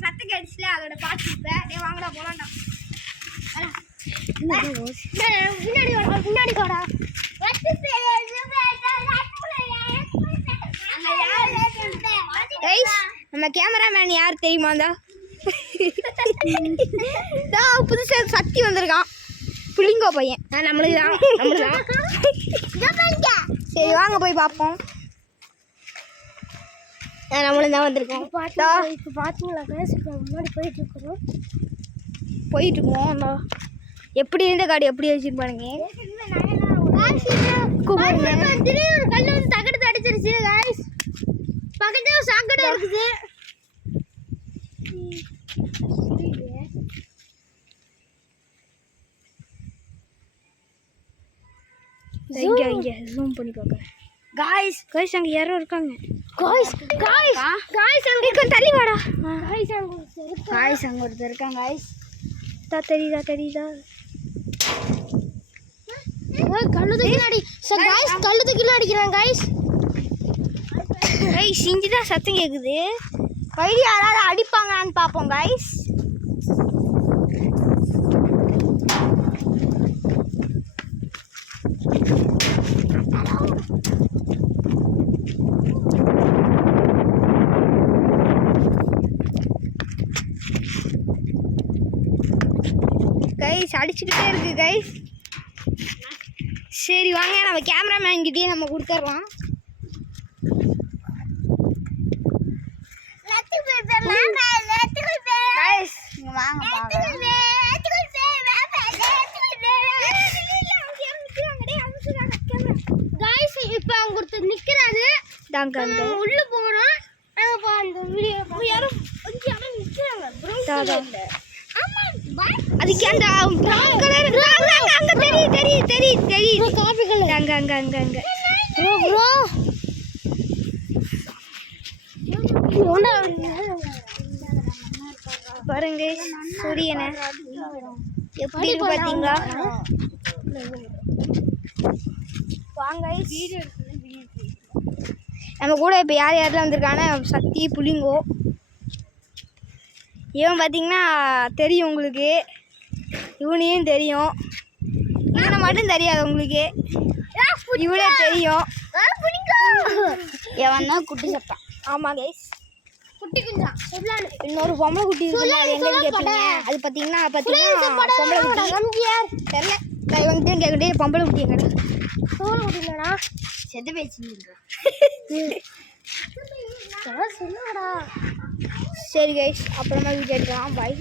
சத்தம் கேட்டுச்சுல அதோட பாட்டு இப்ப டேய் வாங்கடா போலாம்டா முன்னாடி வாடா கைஸ் நம்ம கேமராமேன் யார் தெரியுமாடா புதுசா சக்தி வந்திருக்கான் புளிங்கோ பையன் நம்மளுக்கு சரி வாங்க போய் பார்ப்போம் நம்மளும் தான் வந்திருக்கோம் இப்போ பார்த்தீங்களா கைஸ் இப்போ முன்னாடி போயிட்டு இருக்கோம் எப்படி இருந்த காடு எப்படி வச்சுருப்பானுங்க திடீர்னு கல் வந்து தகடு அடிச்சிருச்சு கைஸ் பக்கத்துல சாக்கடை இருக்குது இங்க ஜூம் பண்ணி பார்க்கறேன் गाइस அங்க யாரோ இருக்காங்க गाइस அங்க கொஞ்சம் தள்ளி வாடா गाइस அங்க ஒருத்தர் இருக்காங்க गाइस தெரியுதா கல்லுது கிளாடி गाइस கல்லுது கிளாடி அடிக்குறாங்க गाइस இங்கதான் சத்தம் கேக்குது கையில யாராவது அடிப்பாங்கன்னு பாப்போம் गाइस गाइस அடிச்சிட்டே இருக்கு गाइस சரி வாங்க நம்ம கேமராமேன் கிட்டே நம்ம கொடுத்துறலாம் गाइस இங்க வாங்க பாக்கலாம் गाइस இப்போ அங்க ஒருத்தர் நிக்கறாரு தாங்க உள்ள போறோம் நாங்க அந்த வீடியோ யாரோ கொஞ்சம் யாரோ நிக்கறாங்க ப்ரௌன் ஆமா அதுக்கு அந்த ப்ரௌன் கலர் அங்க தெரியுது காபி கலர் அங்க ப்ரோ பாருங்க சூரியனை எப்படி இருக்கு பாத்தீங்களா வாங்க நம்ம கூட இப்போ யாரெல்லாம் வந்திருக்காங்க சக்தி புளிங்கோ இவன் பார்த்தீங்கன்னா தெரியும் உங்களுக்கு இவனையும் தெரியும் இவனை மட்டும் தெரியாது உங்களுக்கு இவனே தெரியும் எவன் தான் குட்டி சப்பான் ஆமாம் கைஸ் குட்டி குஞ்சா இன்னொரு பொம்பளை குட்டி இருக்கு அது எங்கன்னு கேட்பீங்க அது பார்த்தீங்கன்னா பொம்பளை குட்டி தெரியல இவங்க கேட்கட்டே பொம்பளை குட்டி எங்கடா பொம்பளை குட்டி இல்லைடா செத்து பேசிருக்கா சரி கைஸ் அப்புறமா வீடியோ எடுக்கலாம் பாய்